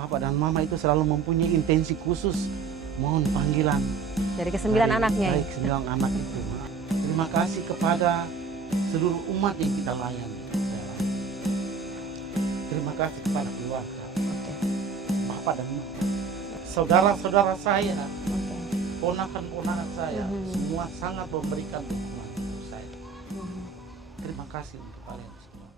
Bapak dan Mama itu selalu mempunyai intensi khusus mohon panggilan Dari kesembilan anaknya. dari kesembilan anak itu. Terima kasih kepada seluruh umat yang kita layani. Terima kasih kepada keluarga, Oke. Bapak dan Mama, saudara-saudara saya, Oke. ponakan-ponakan saya, Mhm. semua sangat memberikan dukungan untuk saya. Terima kasih untuk kalian semua.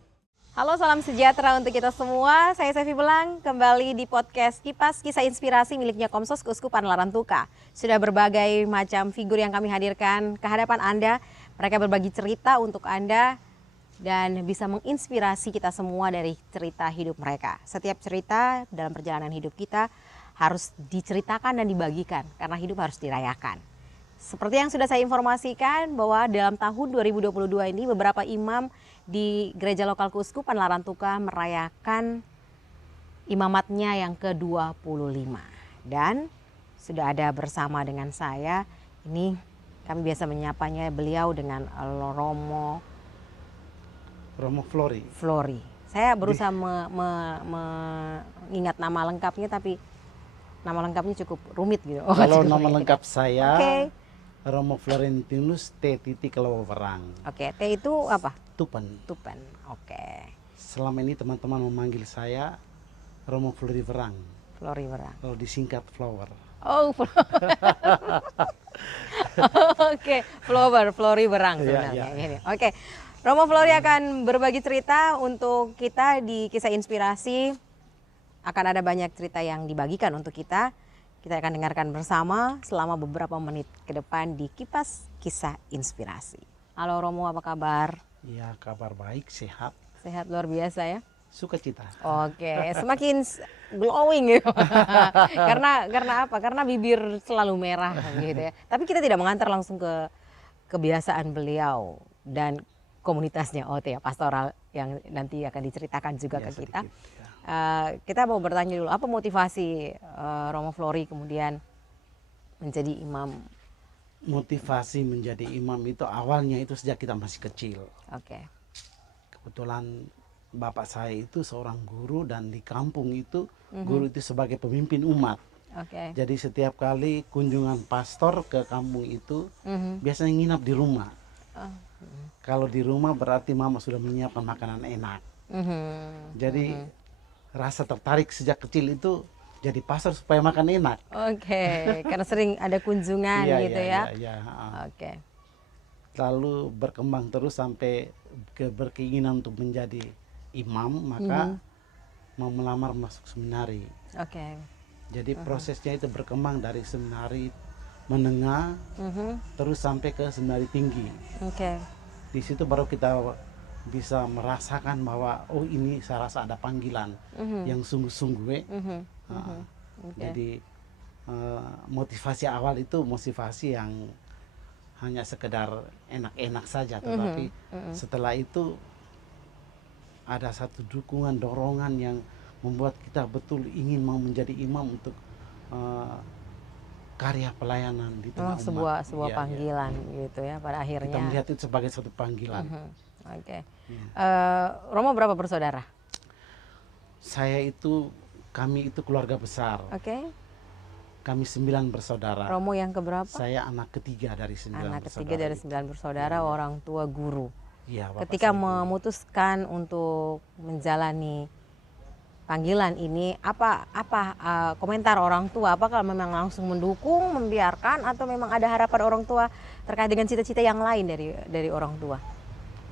Halo, salam sejahtera untuk kita semua. Saya Sevi Belang, kembali di podcast Kipas Kisah Inspirasi miliknya Komsos Keuskupan Larantuka. Sudah berbagai macam figur yang kami hadirkan ke hadapan Anda. Mereka berbagi cerita untuk Anda dan bisa menginspirasi kita semua dari cerita hidup mereka. Setiap cerita dalam perjalanan hidup kita harus diceritakan dan dibagikan karena hidup harus dirayakan. Seperti yang sudah saya informasikan bahwa dalam tahun 2022 ini beberapa imam di Gereja Lokal Keuskupan Larantuka merayakan imamatnya yang ke-25. Dan sudah ada bersama dengan saya, ini kami biasa menyapanya beliau dengan Romo Flori. Flori. Saya berusaha mengingat nama lengkapnya tapi nama lengkapnya cukup rumit gitu. Kalau cukup nama rumit. lengkap saya, Oke. Romo Florentinus T. Lawarang. Oke, T itu apa? Tupan. Tupan. Oke. Selama ini teman-teman memanggil saya Romo Flori Verang. Flori Werang. Kalau disingkat Flower. Oh, oke, Flori Werang sebenarnya. Iya. Oke, Romo Flori akan berbagi cerita untuk kita di Kisah Inspirasi. Akan ada banyak cerita yang dibagikan untuk kita. Kita akan dengarkan bersama selama beberapa menit ke depan di Kipas Kisah Inspirasi. Halo Romo, apa kabar? Ya, kabar baik, sehat, Sehat luar biasa ya? sukacita. Oke, semakin glowing gitu. Karena apa? Karena bibir selalu merah gitu ya. Tapi kita tidak mengantar langsung ke kebiasaan beliau dan komunitasnya OT ya, pastoral yang nanti akan diceritakan juga Ya, ke kita. sedikit, ya. Kita mau bertanya dulu, apa motivasi Romo Flori kemudian menjadi imam? Motivasi menjadi imam itu awalnya itu sejak kita masih kecil. Oke. Kebetulan bapak saya itu seorang guru dan di kampung itu guru itu sebagai pemimpin umat. Oke. Jadi setiap kali kunjungan pastor ke kampung itu biasanya nginap di rumah. Oh. Kalau di rumah berarti mama sudah menyiapkan makanan enak. Jadi rasa tertarik sejak kecil itu jadi pastor supaya makan enak. Oke, karena sering ada kunjungan gitu ya. Iya. Oke. Lalu berkembang terus sampai berkeinginan untuk menjadi imam, maka mau melamar masuk seminari. Oke. Jadi prosesnya itu berkembang dari seminari menengah terus sampai ke seminari tinggi. Oke. Di situ baru kita bisa merasakan bahwa oh ini saya rasa ada panggilan yang sungguh-sungguh. Jadi motivasi awal itu motivasi yang hanya sekedar enak-enak saja, tetapi setelah itu ada satu dukungan, dorongan yang membuat kita betul ingin mau menjadi imam untuk karya pelayanan di tengah umat. Sebuah panggilan gitu ya pada akhirnya. Kita melihat itu sebagai satu panggilan. Oke. Romo berapa bersaudara? Kami itu keluarga besar. Oke. Kami 9 bersaudara. Romo yang keberapa? Saya anak ketiga dari 9 Anak bersaudara. ketiga dari 9 bersaudara, orang tua guru. Iya, bapak Ketika saya guru. memutuskan untuk menjalani panggilan ini, apa komentar orang tua? Apakah memang langsung mendukung, membiarkan, atau memang ada harapan orang tua terkait dengan cita-cita yang lain dari orang tua?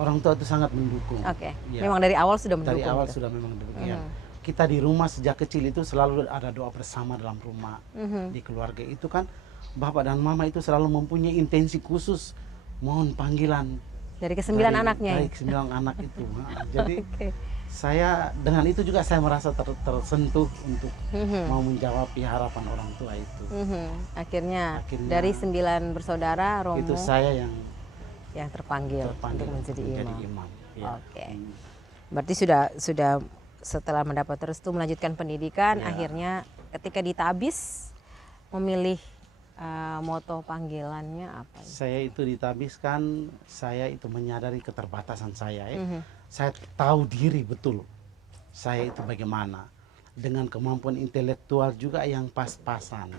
Orang tua itu sangat mendukung. Oke. Ya. Memang dari awal sudah mendukung. Dari awal gitu? sudah memang demikian. Kita di rumah sejak kecil itu selalu ada doa bersama dalam rumah. Di keluarga itu kan bapak dan mama itu selalu mempunyai intensi khusus mohon panggilan Dari kesembilan anaknya. Dari kesembilan anak itu. Jadi saya dengan itu juga saya merasa tersentuh untuk mau menjawab harapan orang tua itu. Akhirnya dari 9 bersaudara, Romo itu saya yang terpanggil untuk menjadi imam. Ya. Oke. Berarti sudah setelah mendapat restu melanjutkan pendidikan, akhirnya ketika ditabis memilih moto panggilannya apa? Saya itu ditabiskan, saya itu menyadari keterbatasan saya. Saya tahu diri betul saya itu bagaimana. dengan kemampuan intelektual juga yang pas-pasan.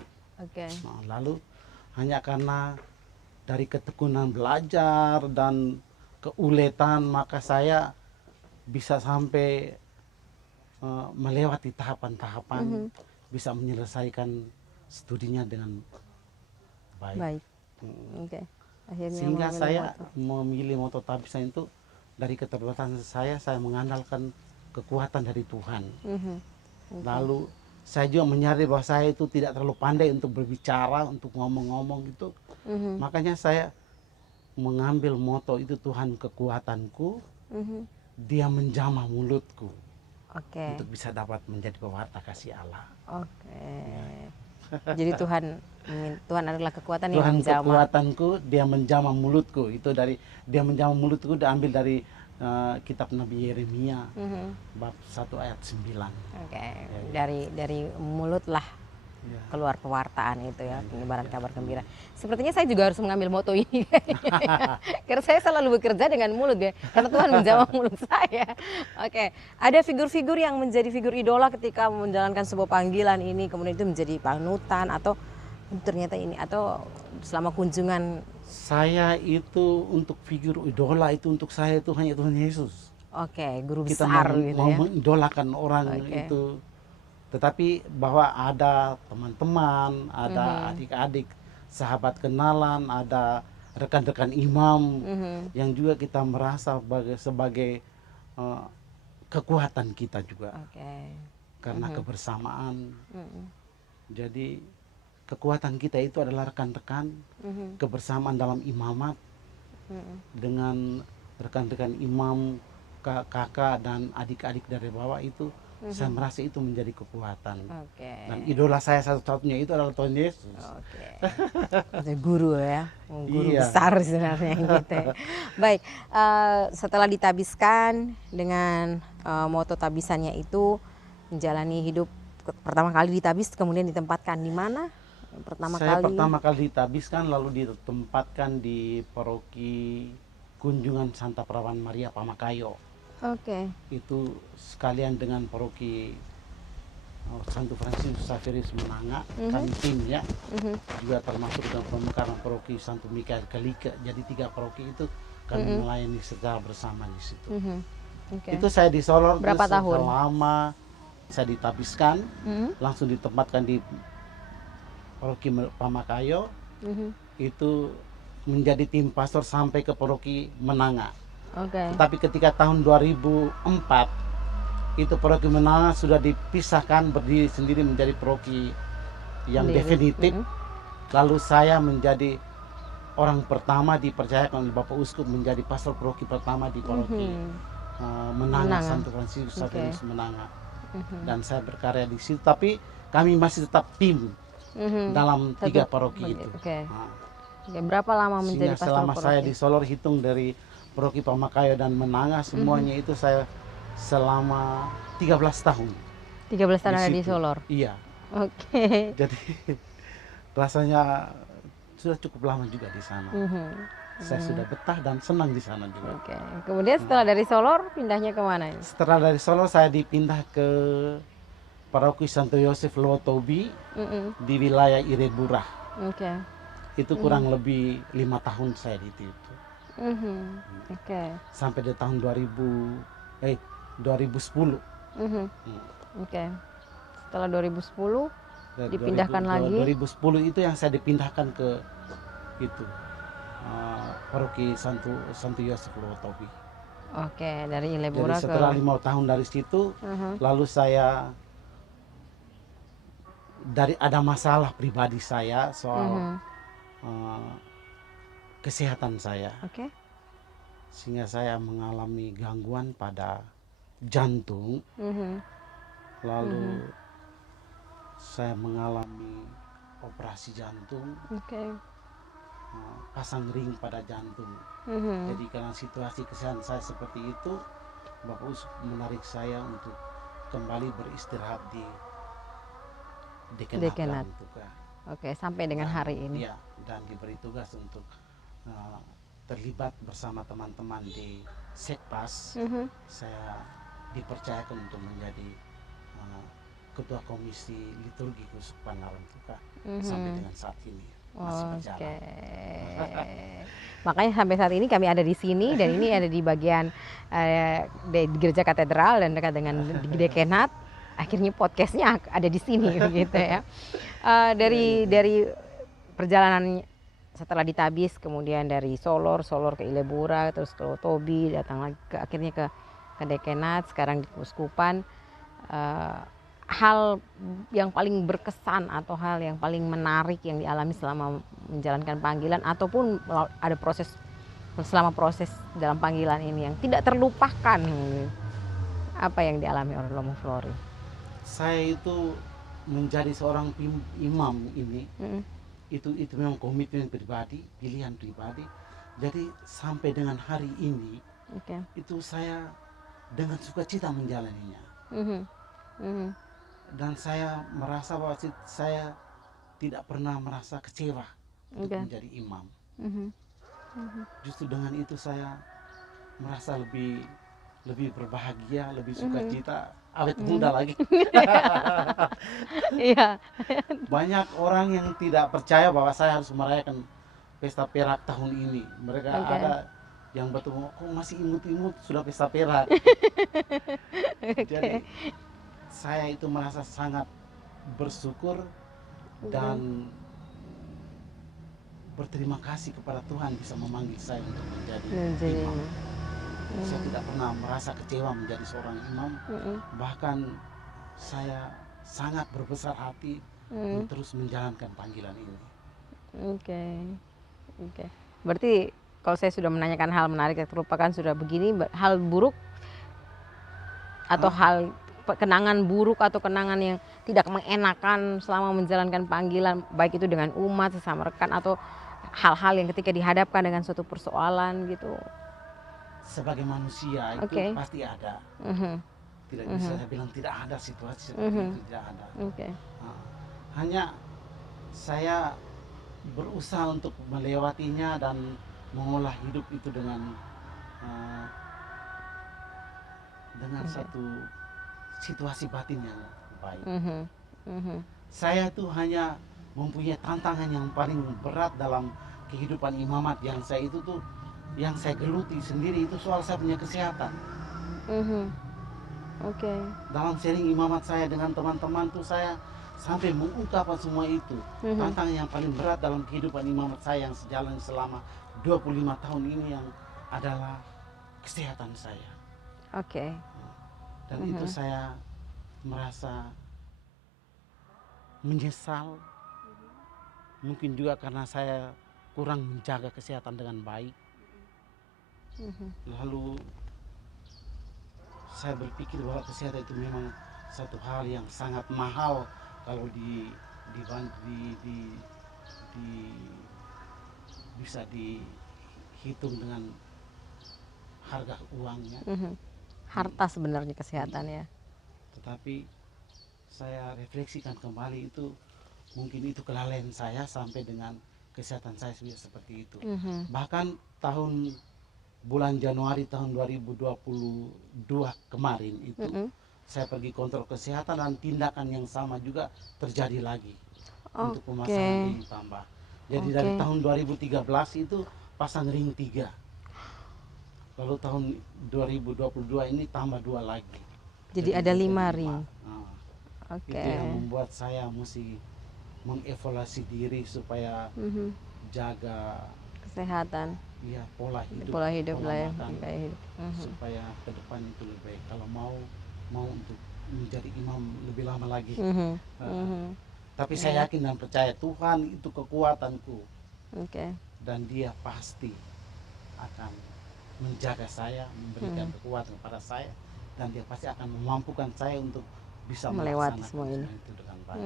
Oke. Nah, lalu hanya karena dari ketekunan belajar dan keuletan maka saya bisa sampai melewati tahapan-tahapan, bisa menyelesaikan studinya dengan baik. Baik. Oke. Akhirnya Sehingga memilih saya moto. memilih moto tabisan itu dari keterbatasan saya mengandalkan kekuatan dari Tuhan. Lalu saya juga menyadari bahwa saya itu tidak terlalu pandai untuk berbicara, untuk ngomong-ngomong gitu. Makanya saya mengambil moto itu, Tuhan kekuatanku, Dia menjamah mulutku Oke. untuk bisa dapat menjadi pewarta kasih Allah. Oke. Jadi Tuhan adalah kekuatan yang Tuhan menjamah. kekuatanku, Dia menjamah mulutku. Itu dari Dia menjamah mulutku diambil dari kitab Nabi Yeremia bab 1 ayat 9. Oke. Dari mulut lah Ya. keluar pewartaan itu ya, penyebaran kabar gembira. Sepertinya saya juga harus mengambil moto ini. Karena saya selalu bekerja dengan mulut ya, karena Tuhan menjamah mulut saya. Oke, ada figur-figur yang menjadi figur idola ketika menjalankan sebuah panggilan ini, kemudian itu menjadi panutan atau ternyata ini, atau selama kunjungan. Saya itu untuk figur idola itu untuk saya itu hanya Tuhan Yesus. Oke, guru Kita besar gitu mau ya. mengidolakan orang Oke. itu, tetapi bahwa ada teman-teman, ada adik-adik, sahabat kenalan, ada rekan-rekan imam yang juga kita merasa sebagai kekuatan kita juga Oke. karena kebersamaan. Jadi kekuatan kita itu adalah rekan-rekan, kebersamaan dalam imamat dengan rekan-rekan imam, kakak dan adik-adik dari bawah itu. Saya merasa itu menjadi kekuatan. Oke. Dan idola saya satu-satunya itu adalah Tuhan Yesus. Oke. Itu guru ya, guru Iya. besar sebenarnya gitu. Baik, setelah ditabiskan dengan moto tabisannya itu, menjalani hidup pertama kali ditabis, kemudian ditempatkan di mana? Saya pertama kali ditabiskan lalu ditempatkan di paroki Kunjungan Santa Perawan Maria Pamakayo. Oke. Itu sekalian dengan paroki Santo Fransiskus Xaverius Menanga, kami tim ya, juga termasuk dalam pemekaran paroki Santo Mikael Kalike. Jadi 3 paroki itu kami melayani secara bersama di situ. Oke. Itu saya di Solor Berapa tahun? selama saya ditabiskan, langsung ditempatkan di paroki Pamakayo. Itu menjadi tim pastor sampai ke paroki Menanga. Oke. Tapi ketika tahun 2004 itu paroki Menanga sudah dipisahkan, berdiri sendiri menjadi paroki yang definitif. Lalu saya menjadi orang pertama dipercayakan oleh Bapak Uskup menjadi pastor paroki pertama di paroki Menanga, Santo Fransiskus Xaverius Menanga. Dan saya berkarya di situ, tapi kami masih tetap tim dalam 3 paroki itu. Oke. Oke, berapa lama menjadi pastor Selama paroki? saya di Solor, hitung dari paroki Pamakayo dan Menanga semuanya itu saya selama 13 tahun. 13 tahun ada di situ. Solor. Iya. Oke. Jadi rasanya sudah cukup lama juga di sana. Saya sudah betah dan senang di sana juga. Oke. Kemudian setelah dari Solor pindahnya kemana? Setelah dari Solor saya dipindah ke paroki Santo Yosef Lotobi di wilayah Ireburah. Oke. Itu kurang lebih 5 tahun saya di situ. Oke. Sampai di tahun 2010. Oke. Setelah 2010 Dari dipindahkan lagi. 2010 itu yang saya dipindahkan ke itu paroki Santo Yosef Lotobi. Oke, dari Jadi Ileburah ke. setelah 5 tahun dari situ, lalu saya ada masalah pribadi saya soal kesehatan saya, Oke. sehingga saya mengalami gangguan pada jantung. Lalu saya mengalami operasi jantung, Oke. pasang ring pada jantung. Jadi karena situasi kesehatan saya seperti itu, Bapak Uskup menarik saya untuk kembali beristirahat di Dekenat. Oke, sampai dengan hari ini. Ya, dan diberi tugas untuk terlibat bersama teman-teman di Sekpas. Saya dipercayakan untuk menjadi ketua komisi liturgi Keuskupan Larantuka sampai dengan saat ini masih berjalan. Oke. Makanya sampai saat ini kami ada di sini dan ini ada di bagian di gereja katedral dan dekat dengan dekenat. Akhirnya podcastnya ada di sini gitu ya. Dari perjalanan setelah di Tabis, kemudian dari Solor ke Ilebura, terus ke Tobi, datang lagi akhirnya ke dekenat, sekarang di Keuskupan. Hal yang paling berkesan atau hal yang paling menarik yang dialami selama menjalankan panggilan ataupun ada selama proses dalam panggilan ini yang tidak terlupakan, apa yang dialami oleh Romo Flori? Saya itu menjadi seorang imam ini itu memang komitmen pribadi, pilihan pribadi. Jadi sampai dengan hari ini itu saya dengan sukacita menjalaninya. Dan saya merasa bahwa saya tidak pernah merasa kecewa untuk menjadi imam. Justru dengan itu saya merasa lebih berbahagia, lebih sukacita, awet muda lagi. Iya. Banyak orang yang tidak percaya bahwa saya harus merayakan pesta perak tahun ini. Mereka ada yang bertemu, kok masih imut-imut sudah pesta perak. Jadi saya itu merasa sangat bersyukur dan berterima kasih kepada Tuhan bisa memanggil saya untuk menjadi imam. Saya tidak pernah merasa kecewa menjadi seorang imam. Bahkan saya sangat berbesar hati terus menjalankan panggilan ini. Oke. Berarti kalau saya sudah menanyakan hal menarik yang terlupakan sudah begini, hal buruk atau hal kenangan buruk atau kenangan yang tidak mengenakan selama menjalankan panggilan, baik itu dengan umat, sesama rekan, atau hal-hal yang ketika dihadapkan dengan suatu persoalan gitu? Sebagai manusia itu pasti ada. Tidak bisa saya bilang tidak ada situasi seperti itu, tidak ada. Hanya saya berusaha untuk melewatinya dan mengolah hidup itu dengan satu situasi batin yang baik. Saya tuh hanya mempunyai tantangan yang paling berat dalam kehidupan imamat yang saya geluti sendiri itu soal saya punya kesehatan. Dalam sharing imamat saya dengan teman-teman tuh saya sampai mengungkapkan semua itu. Tantangan yang paling berat dalam kehidupan imamat saya yang sejalan selama 25 tahun ini yang adalah kesehatan saya. Dan itu saya merasa menyesal. Mungkin juga karena saya kurang menjaga kesehatan dengan baik. Lalu saya berpikir bahwa kesehatan itu memang satu hal yang sangat mahal kalau bisa dihitung dengan harga uangnya. Harta sebenarnya kesehatan ya. Tetapi saya refleksikan kembali itu mungkin itu kelalaian saya sampai dengan kesehatan saya seperti itu. Bahkan bulan Januari tahun 2022 kemarin itu saya pergi kontrol kesehatan dan tindakan yang sama juga terjadi lagi untuk pemasangan ring tambah. Jadi dari tahun 2013 itu pasang ring 3. Lalu tahun 2022 ini tambah 2 lagi. Jadi ada 5 ring. Itu yang membuat saya mesti mengevaluasi diri supaya jaga kesehatan. Iya, pola hidup lah ya, supaya ke depan itu lebih baik. Kalau mau untuk menjadi imam lebih lama lagi. Tapi saya yakin dan percaya Tuhan itu kekuatanku. Dan Dia pasti akan menjaga saya, memberikan kekuatan kepada saya, dan Dia pasti akan memampukan saya untuk bisa melewati semua ini itu dengan baik.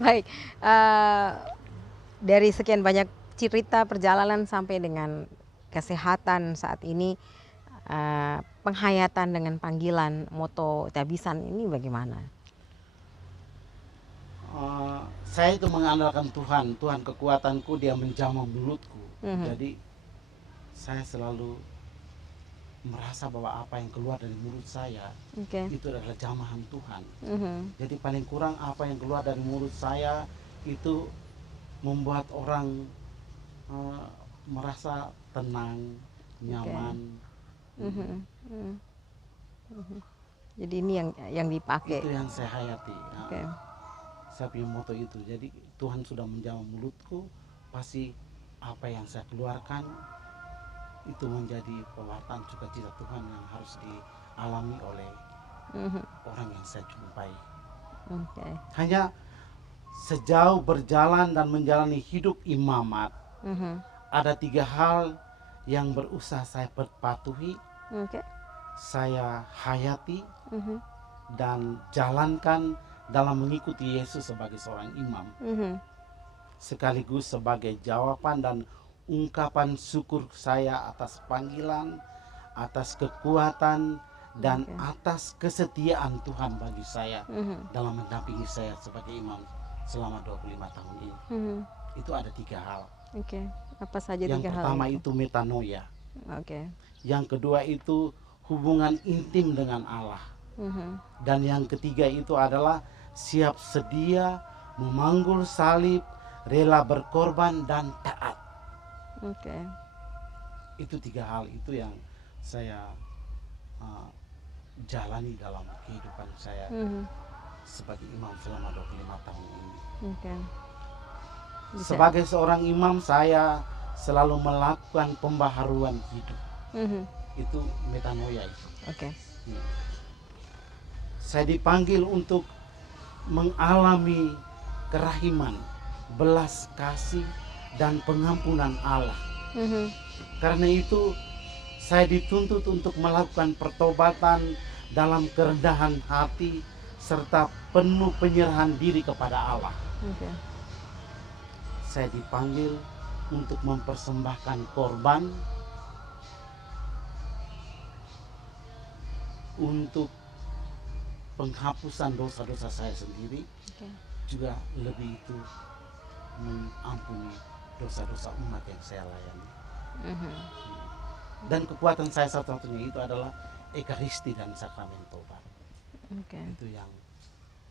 Baik. Dari sekian banyak cerita perjalanan sampai dengan kesehatan saat ini, penghayatan dengan panggilan moto Tabisan ini bagaimana? Saya itu mengandalkan Tuhan kekuatanku, Dia menjamah mulutku. Jadi saya selalu merasa bahwa apa yang keluar dari mulut saya Oke. itu adalah jamahan Tuhan. Mhm. Jadi paling kurang apa yang keluar dari mulut saya itu membuat orang merasa tenang, nyaman. Mhm. Mhm. Mhm. Jadi ini yang dipakai. Itu yang saya hayati. Oke. Saya punya moto itu. Jadi Tuhan sudah menjamah mulutku, pasti apa yang saya keluarkan itu menjadi pewartaan sukacita Tuhan yang harus dialami oleh orang yang saya jumpai. Oke. Hanya sejauh berjalan dan menjalani hidup imamat, ada 3 hal yang berusaha saya patuhi, Oke. saya hayati, dan jalankan dalam mengikuti Yesus sebagai seorang imam, sekaligus sebagai jawaban dan ungkapan syukur saya atas panggilan, atas kekuatan, dan atas kesetiaan Tuhan bagi saya dalam mendampingi saya sebagai imam selama 25 tahun ini. Itu ada 3 hal. Oke. Apa saja Yang 3 hal pertama itu? itu metanoia. Oke. Yang kedua itu hubungan intim dengan Allah. Dan yang ketiga itu adalah siap sedia memanggul salib, rela berkorban dan taat. Oke. Itu 3 hal itu yang saya jalani dalam kehidupan saya sebagai imam selama 25 tahun ini. Oke. Sebagai seorang imam saya selalu melakukan pembaharuan hidup. Itu metanoia itu. Oke. Saya dipanggil untuk mengalami kerahiman, belas kasih, dan pengampunan Allah. Karena itu saya dituntut untuk melakukan pertobatan dalam kerendahan hati serta penuh penyerahan diri kepada Allah. Saya dipanggil untuk mempersembahkan korban untuk penghapusan dosa-dosa saya sendiri, juga lebih itu mengampuni dosa-dosa umat yang saya layani. Dan kekuatan saya satu-satunya itu adalah Ekaristi dan sakramen tobat. Itu yang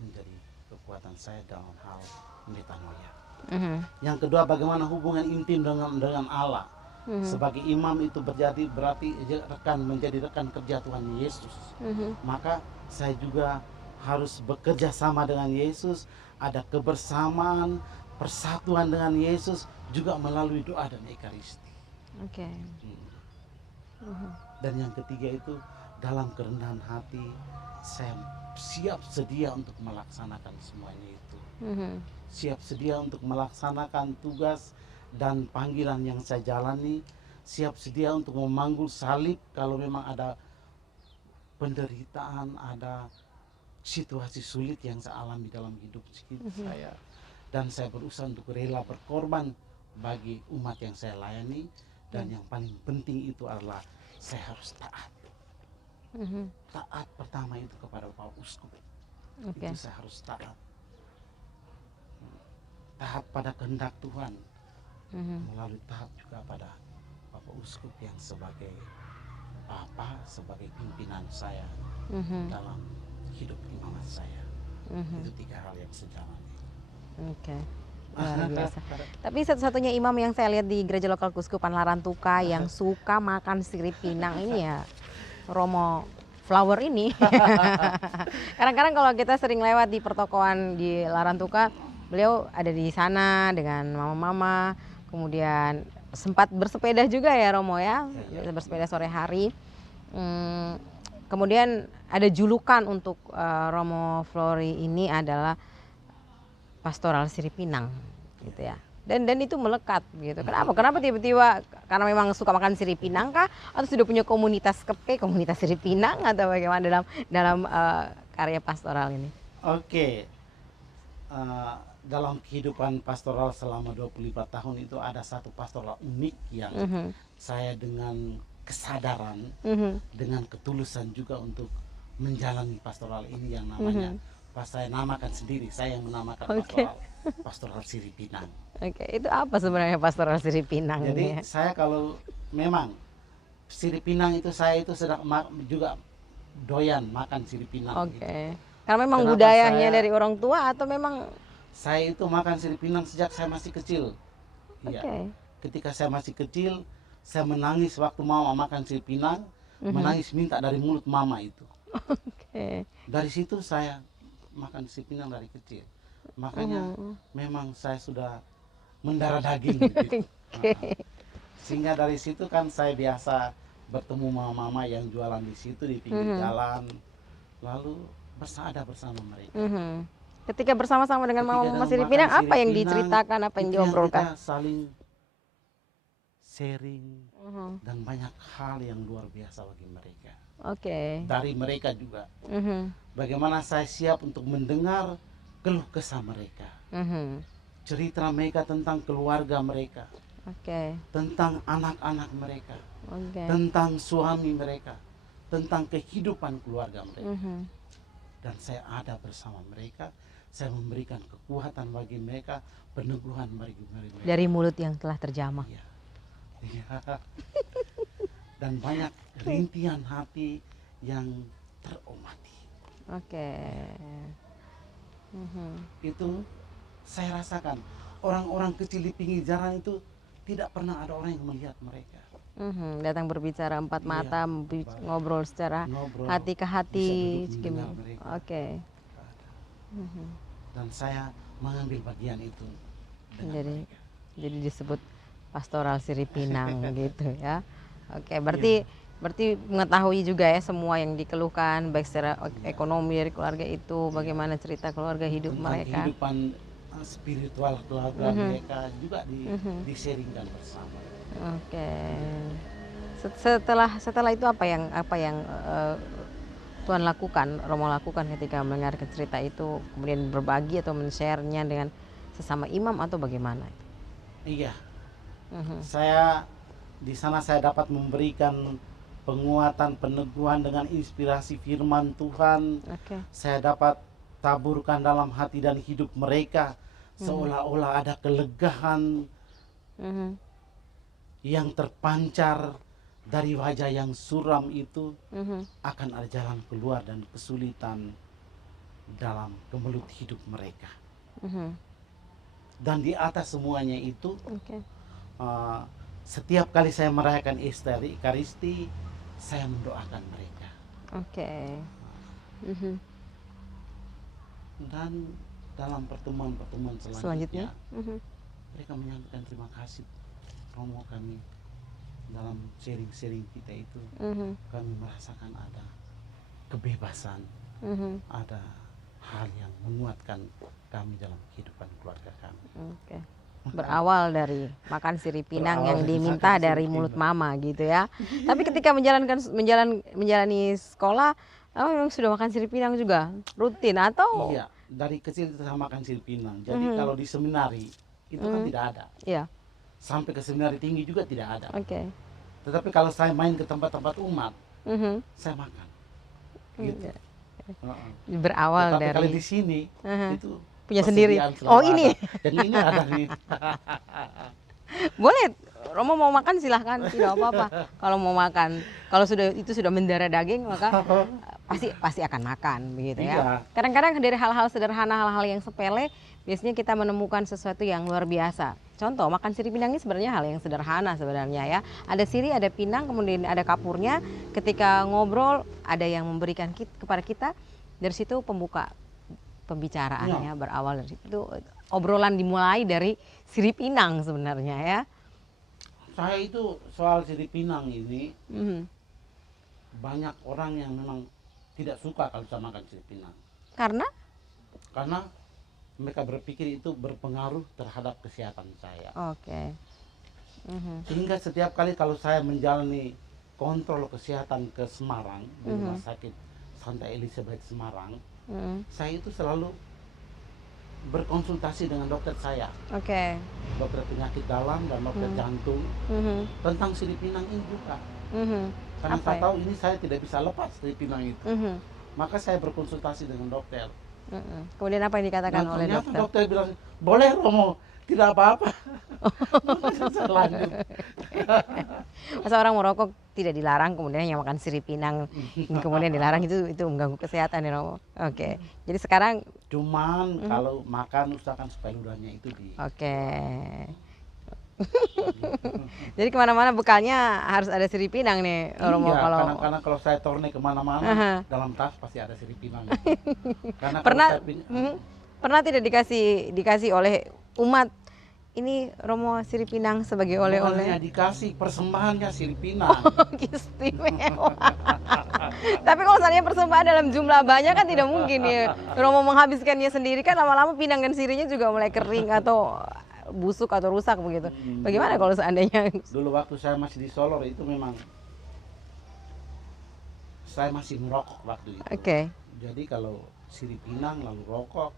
menjadi kekuatan saya dalam hal metanoia. Yang kedua, bagaimana hubungan intim dengan Allah. Sebagai imam itu berarti menjadi rekan kerja Tuhan Yesus. Maka saya juga harus bekerja sama dengan Yesus, ada kebersamaan, persatuan dengan Yesus juga melalui doa dan Ekaristi. Dan yang ketiga itu dalam kerendahan hati saya siap sedia untuk melaksanakan semuanya itu. Siap sedia untuk melaksanakan tugas dan panggilan yang saya jalani, siap sedia untuk memanggul salib kalau memang ada penderitaan, ada situasi sulit yang saya alami dalam hidup saya, dan saya berusaha untuk rela berkorban bagi umat yang saya layani. Dan yang paling penting itu adalah saya harus taat. Taat pertama itu kepada Bapak Uskup. Itu saya harus taat. Taat pada kehendak Tuhan, melalui taat juga pada Bapak Uskup yang sebagai Papa, sebagai pimpinan saya dalam hidup imamat saya. Itu 3 hal yang sejalan. Luar biasa. Tapi satu-satunya imam yang saya lihat di gereja lokal Keuskupan Larantuka yang suka makan sirip pinang ini ya Romo Flower ini. Kadang-kadang kalau kita sering lewat di pertokoan di Larantuka, beliau ada di sana dengan mama-mama, kemudian sempat bersepeda juga ya Romo ya, bersepeda sore hari. Kemudian ada julukan untuk Romo Flori ini adalah pastoral sirip pinang gitu ya. Dan itu melekat gitu. Kenapa tiba-tiba karena memang suka makan sirip pinang kah, atau sudah punya komunitas komunitas sirip pinang, atau bagaimana dalam karya pastoral ini? Dalam kehidupan pastoral selama 25 tahun itu ada satu pastoral unik yang saya dengan kesadaran, dengan ketulusan juga untuk menjalani pastoral ini yang namanya saya namakan sendiri, saya yang menamakan pastoral sirip pinang. Itu apa sebenarnya pastoral sirip pinang Jadi ini? saya kalau memang sirip pinang itu saya itu sedang juga doyan makan sirip pinang. Oke. Gitu. Karena memang Kenapa budayanya saya- dari orang tua atau memang Saya itu makan sirip pinang sejak saya masih kecil. oke. Iya. Ketika saya masih kecil, saya menangis waktu mama makan sirip pinang, menangis minta dari mulut mama itu. Oke. Dari situ saya makan sirip pinang dari kecil. Makanya memang saya sudah mendarah daging. Gitu. Oke. Sehingga dari situ kan saya biasa bertemu mama-mama yang jualan di situ di pinggir jalan, lalu bersama mereka. Ketika bersama-sama dengan Ketika Mama dalam Sirip makan Pinang, apa sirip yang pinang, diceritakan, apa yang itu diobrolkan? kita saling sharing Mhm. dan banyak hal yang luar biasa bagi mereka. Oke. Dari mereka juga, Mhm. bagaimana saya siap untuk mendengar keluh kesah mereka, Mhm. cerita mereka tentang keluarga mereka, Oke. tentang anak-anak mereka, Oke. tentang suami mereka, tentang kehidupan keluarga mereka. Mhm. Dan saya ada bersama mereka, saya memberikan kekuatan bagi mereka, peneguhan bagi mereka. Dari mulut yang telah terjamah. Iya. Iya. Dan banyak rintihan hati yang terobati. Oke. Mhm. Itu saya rasakan. Orang-orang kecil di pinggir jalan itu tidak pernah ada orang yang melihat mereka. Datang berbicara empat Iya, mata, ngobrol secara Ngobrol, hati ke hati. bisa duduk mendengar mereka. Oke. Dan saya mengambil bagian itu dengan Jadi mereka. jadi disebut pastoral Sirip Pinang gitu ya. Oke, Iya. berarti mengetahui juga ya semua yang dikeluhkan baik secara ekonomi dari keluarga itu, bagaimana cerita keluarga hidup Tentang mereka. kehidupan spiritual keluarga mereka juga di-sharingkan bersama. Oke. Setelah itu apa yang Tuhan lakukan, Romo lakukan ketika mendengarkan cerita itu, kemudian berbagi atau men-share-nya dengan sesama imam atau bagaimana? Iya, saya di sana saya dapat memberikan penguatan, peneguhan dengan inspirasi firman Tuhan. Oke. Saya dapat taburkan dalam hati dan hidup mereka seolah-olah ada kelegaan Mhm. yang terpancar dari wajah yang suram itu. Mhm. Akan ada jalan keluar dan kesulitan dalam kemelut hidup mereka. Mhm. Dan di atas semuanya itu, Oke. setiap kali saya merayakan Ekaristi, saya mendoakan mereka. Oke. Mhm. Dan dalam pertemuan-pertemuan Selanjutnya. selanjutnya, Mhm. mereka menyampaikan terima kasih Romo, kami dalam sharing-sharing kita itu Mhm. kami merasakan ada kebebasan, Mhm. ada hal yang menguatkan kami dalam kehidupan keluarga kami. Oke. Berawal dari makan sirip pinang Berawal yang dari diminta makan dari sirip mulut pinang. mama gitu ya. Tapi ketika menjalani sekolah, memang sudah makan sirip pinang juga rutin atau? Iya, dari kecil itu saya makan sirip pinang. Jadi kalau di seminari itu kan tidak ada. Iya. Sampai ke seminari tinggi juga tidak ada. Oke. Tetapi kalau saya main ke tempat-tempat umat, Mhm. saya makan. Gitu. Iya. Heeh. Berawal Tetapi dari kalau di sini itu punya sendiri. persediaan selalu Oh, ini. ada. Yang ini ada nih. Boleh, Romo mau makan silahkan, tidak apa-apa. Kalau mau makan, kalau itu sudah mendarah daging maka pasti akan makan begitu ya. Iya. Kadang-kadang dari hal-hal sederhana, hal-hal yang sepele, biasanya kita menemukan sesuatu yang luar biasa. Contoh, makan sirip pinang ini sebenarnya hal yang sederhana sebenarnya ya. Ada sirih, ada pinang, kemudian ada kapurnya. Ketika ngobrol, ada yang memberikan kepada kita. Dari situ pembuka pembicaraannya berawal dari situ. Obrolan dimulai dari sirip pinang sebenarnya ya. Saya itu soal sirip pinang ini, Mhm. banyak orang yang memang tidak suka kalau saya makan sirip pinang. Karena? Karena mereka berpikir itu berpengaruh terhadap kesehatan saya. Oke. Mhm. Sehingga setiap kali kalau saya menjalani kontrol kesehatan ke Semarang, di Rumah Sakit Santa Elizabeth Semarang, Mhm. saya itu selalu berkonsultasi dengan dokter saya, Oke. dokter penyakit dalam dan dokter jantung, Mhm. tentang sirip pinang ini juga. Mhm. Karena Apa saya ya? tahu ini saya tidak bisa lepas sirip pinang itu. Mhm. Maka saya berkonsultasi dengan dokter. Mhm. Kemudian apa yang dikatakan Nah, oleh ternyata dokter? dokter bilang, boleh Romo, tidak apa-apa. Saya lanjut. Masa orang merokok tidak dilarang, kemudian yang makan sirip pinang kemudian dilarang, itu mengganggu kesehatan ya Romo. Oke. Jadi sekarang Cuman kalau makan usahakan supaya ludahnya itu oke. Jadi kemana-mana bekalnya harus ada sirip pinang nih Romo. Iya, Kalau kadang-kadang kalau saya torne kemana-mana, Aha. dalam tas pasti ada sirip pinang. Karena kalau pernah saya pernah tidak dikasih oleh umat ini Romo sirip pinang sebagai bukannya oleh-oleh? dikasih persembahannya sirip pinang. Istimewa. Tapi kalau seandainya persembahan dalam jumlah banyak kan tidak mungkin ya Romo menghabiskannya sendiri, kan lama-lama pinang dan sirinya juga mulai kering atau busuk atau rusak begitu. Bagaimana kalau seandainya? Dulu waktu saya masih di Solo itu memang saya masih merokok waktu itu. Oke. Jadi kalau sirip pinang lalu rokok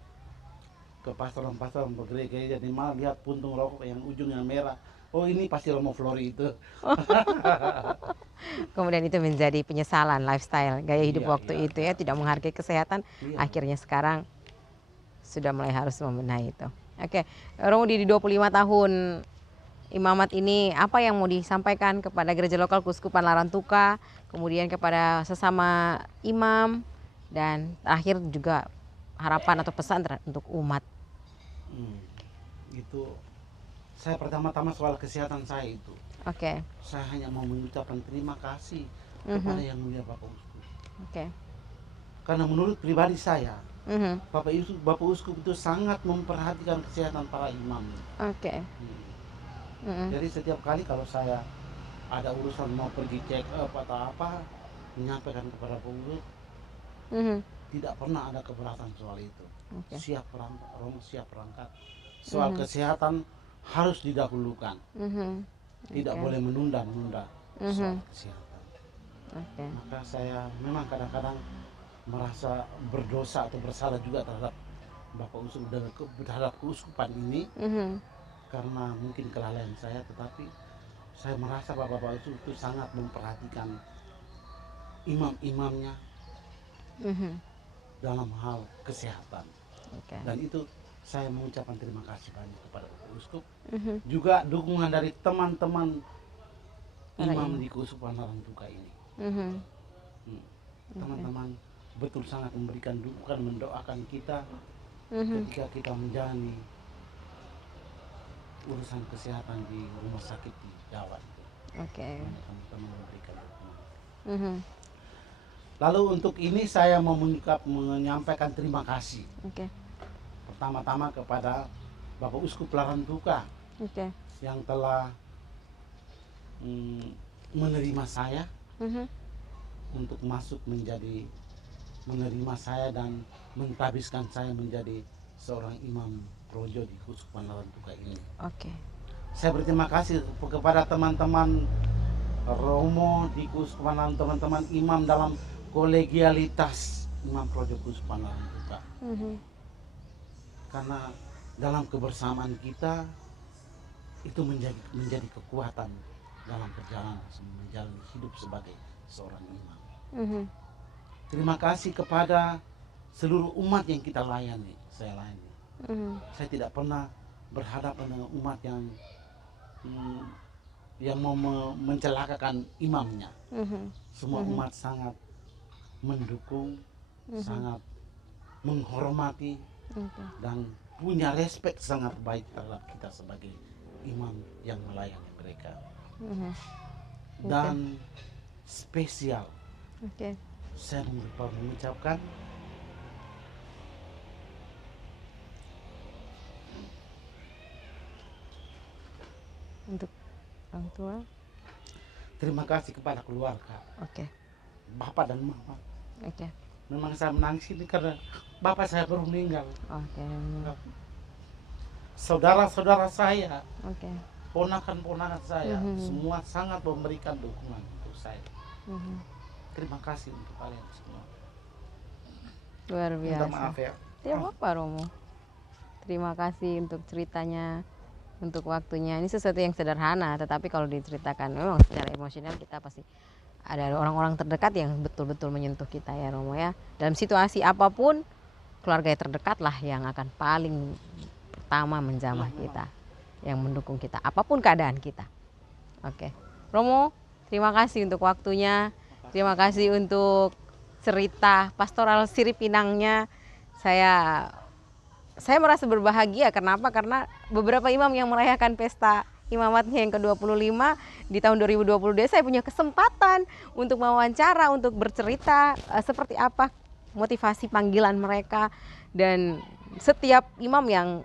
ke pasaran-pasaran bergereja, jadi malah lihat puntung rokok yang ujungnya merah. Oh ini pasti Romo Flori itu. Kemudian itu menjadi penyesalan lifestyle, gaya hidup Iya, waktu iya, itu ya, tidak menghargai kesehatan. Iya. Akhirnya sekarang sudah mulai harus membenahi itu. Oke, Romo di 25 tahun imamat ini, apa yang mau disampaikan kepada gereja lokal Keuskupan Larantuka, kemudian kepada sesama imam, dan terakhir juga harapan atau pesan untuk umat? Itu saya pertama-tama soal kesehatan saya itu. Oke. Saya hanya mau mengucapkan terima kasih kepada Yang Mulia Bapak Uskup. Oke. Karena menurut pribadi saya, Mhm. Bapak Uskup itu sangat memperhatikan kesehatan para imam. Oke. Jadi setiap kali kalau saya ada urusan mau pergi check up atau apa, menyampaikan kepada Bapak Uskup, tidak pernah ada keberatan soal itu. Oke. Siap berangkat, Romo siap berangkat. Soal kesehatan harus didahulukan. Tidak boleh menunda-nunda soal kesehatan. Oke. Maka saya memang kadang-kadang merasa berdosa atau bersalah juga terhadap Bapak Uskup dan terhadap keuskupan ini, karena mungkin kelalaian saya, tetapi saya merasa bahwa Bapak Uskup itu sangat memperhatikan imam-imamnya dalam hal kesehatan. Oke. Dan itu saya mengucapkan terima kasih banyak kepada Bapak Uskup, juga dukungan dari teman-teman imam di Keuskupan Larantuka ini. Teman-teman betul sangat memberikan dukungan, mendoakan kita ketika kita menjalani urusan kesehatan di rumah sakit di Jawa itu. Oke. Teman-teman memberikan dukungan. Lalu untuk ini saya mau menyampaikan terima kasih Oke. pertama-tama kepada Bapak Uskup Larantuka Oke. yang telah menerima saya untuk masuk menjadi, menerima saya dan mentabiskan saya menjadi seorang imam projo di Keuskupan Larantuka ini. Oke. Saya berterima kasih kepada teman-teman Romo di Keuskupan Larantuka, teman-teman imam dalam kolegialitas imam projo Keuskupan Larantuka. Karena dalam kebersamaan kita itu menjadi kekuatan dalam perjalanan menjalani hidup sebagai seorang imam. Terima kasih kepada seluruh umat yang kita layani, saya layani. Saya tidak pernah berhadapan dengan umat yang mau mencelakakan imamnya. Semua umat sangat mendukung, sangat menghormati, dan punya respek sangat baik terhadap kita sebagai imam yang melayani mereka. Dan spesial, saya mengucapkan untuk orang tua. Terima kasih kepada keluarga, Bapak dan Mama. Memang saya menangis ini karena Bapak saya baru meninggal. Saudara-saudara saya, ponakan-ponakan saya, semua sangat memberikan dukungan untuk saya. Terima kasih untuk kalian semua. Luar biasa. Minta maaf ya. Tidak apa-apa Romo. Terima kasih untuk ceritanya, untuk waktunya. Ini sesuatu yang sederhana, tetapi kalau diceritakan memang secara emosional kita pasti ada orang-orang terdekat yang betul-betul menyentuh kita ya Romo ya. Dalam situasi apapun, keluarga yang terdekat lah yang akan paling pertama menjamah kita, yang mendukung kita apapun keadaan kita. Romo, Terima kasih untuk waktunya. Terima kasih untuk cerita pastoral Sirip Pinangnya. Saya merasa berbahagia. Kenapa? Karena beberapa imam yang merayakan pesta imamatnya yang ke-25 di tahun 2022, saya punya kesempatan untuk mewawancara, untuk bercerita seperti apa motivasi panggilan mereka. Dan setiap imam yang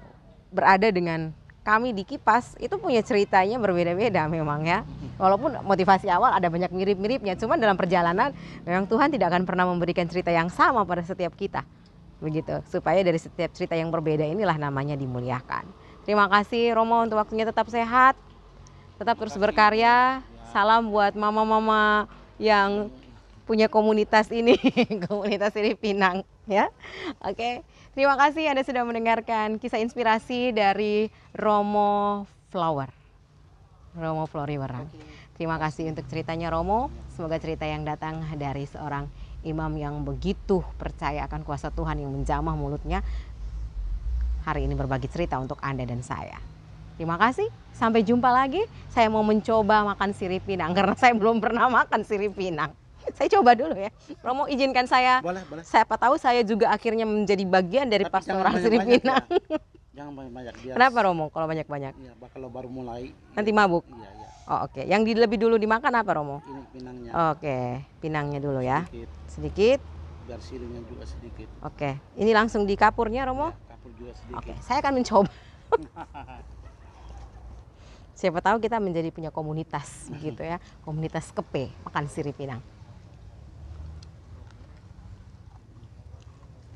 berada dengan kami di Kipas itu punya ceritanya berbeda-beda memang ya. Walaupun motivasi awal ada banyak mirip-miripnya, cuma dalam perjalanan memang Tuhan tidak akan pernah memberikan cerita yang sama pada setiap kita. Begitu, supaya dari setiap cerita yang berbeda inilah namanya dimuliakan. Terima kasih Romo untuk waktunya, tetap sehat, tetap terus berkarya. Salam buat mama-mama yang punya komunitas ini, komunitas Sirip Pinang ya. Oke, terima kasih Anda sudah mendengarkan kisah inspirasi dari Romo Floriwerang. Terima kasih untuk ceritanya Romo. Semoga cerita yang datang dari seorang imam yang begitu percaya akan kuasa Tuhan yang menjamah mulutnya hari ini berbagi cerita untuk Anda dan saya. Terima kasih, sampai jumpa lagi. Saya mau mencoba makan sirip pinang karena saya belum pernah makan sirip pinang. Saya coba dulu ya. Romo izinkan saya. Boleh. Siapa tahu saya juga akhirnya menjadi bagian dari Tapi pastoral jangan Sirip banyak-banyak Pinang. ya. Jangan banyak-banyak. Kenapa Romo kalau banyak-banyak? Iya, kalau baru mulai. Nanti mabuk? Iya. Oh oke. Yang lebih dulu dimakan apa Romo? Ini pinangnya. Oke, pinangnya dulu ya. Sedikit. Sedikit. Biar siripnya juga sedikit. Oke, ini langsung di kapurnya Romo? Ya, kapur juga sedikit. Oke, saya akan mencoba. Siapa tahu kita menjadi punya komunitas gitu ya. Komunitas kepe, makan sirip pinang.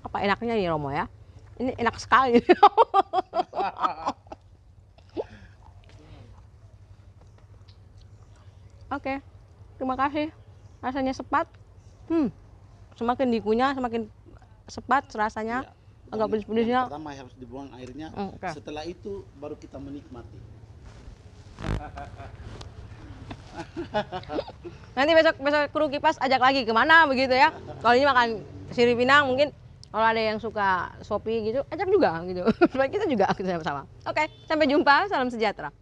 Apa enaknya nih Romo ya? Ini enak sekali. Oke, terima kasih. Rasanya sepat. Semakin dikunyah semakin sepat rasanya. Ya. Agak Yang pedes-pedesnya. pertama harus dibuang airnya. Oke. Setelah itu baru kita menikmati. Nanti besok kru Kipas ajak lagi kemana begitu ya. Kalau ini makan sirip pinang, mungkin kalau ada yang suka Shopee gitu ajak juga gitu. Supaya kita juga sama-sama. Oke, sampai jumpa. Salam sejahtera.